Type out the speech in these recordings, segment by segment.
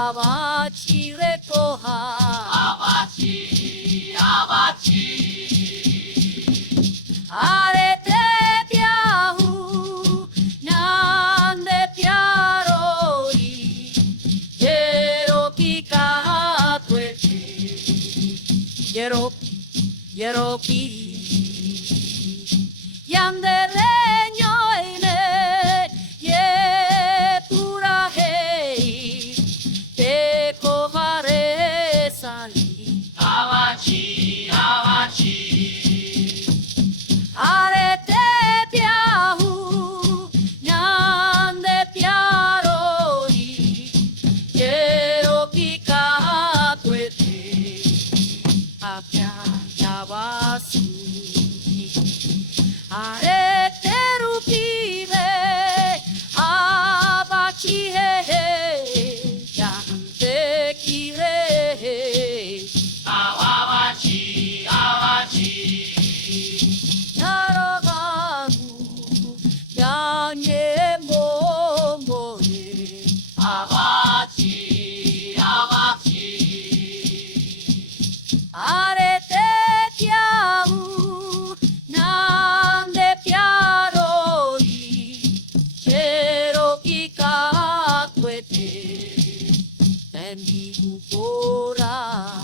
abachi rekoha abachi abachi arete piahu nande piarori yero kikatweti yero ki yande reño ine ye pura hei te kohare sali abachi abachi arete piahu nande piarori yero kikatweti apya yawasi arete rupime abachi he yante kire abachi abachi 날아가고 양의 몸모에 abachi abachi 아래때 피아우 난데 피아로리 제로기가 되대 엠비구 보라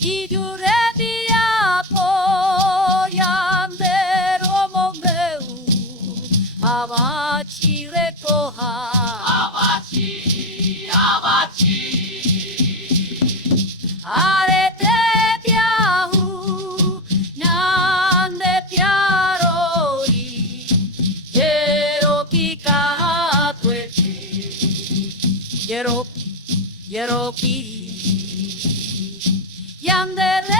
이주레 디아포 얌데로 몸매우 아바치 레코하 abachi abachi 아래때 피아후 난데 피아로리 예로기가 되지 예로기 얌데레